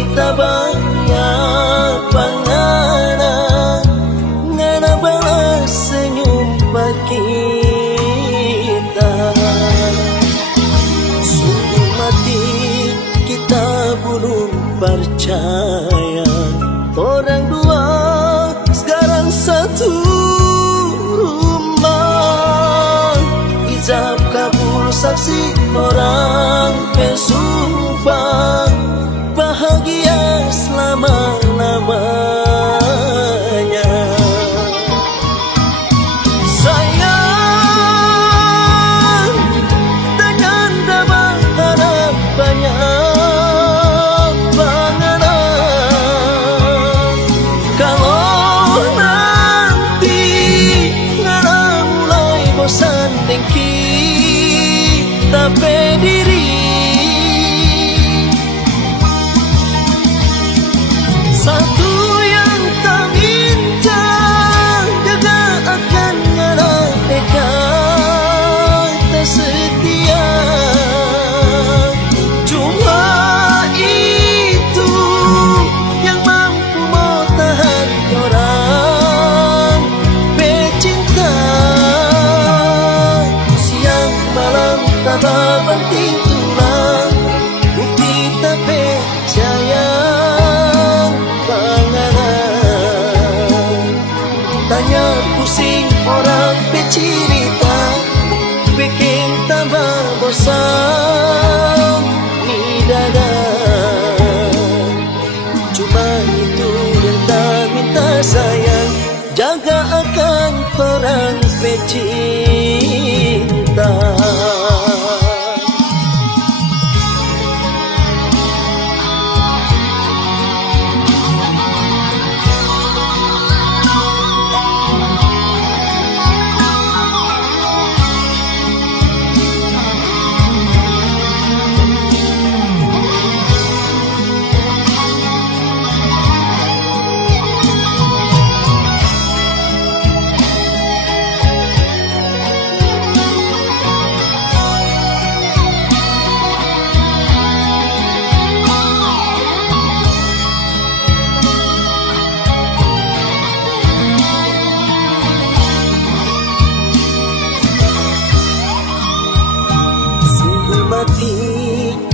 kita banyak pangana ngana balas senyum kita. Sungguh mati kita belum percaya, orang dua sekarang satu rumah. Ijab kabul saksi orang bersumpah bahagia selama-lamanya. Sayang dengan damai harap banyak panganan. Kalau nanti ngana mulai bosan dengki tapi diri, satu yang tak minta jaga akan ngana dekat tersetia. Cuma itu yang mampu mau tahan orang pecinta. Siang malam tak banting tulang bukti tak percaya. Tanya pusing orang bercerita bikin tambah bosan di dada. Cuma itu yang tak minta sayang, jaga akan orang bercinta.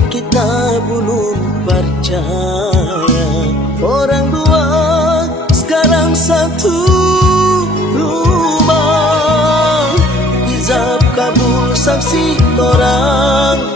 Kita belum percaya, orang dua sekarang satu rumah. Ijab kabul saksi orang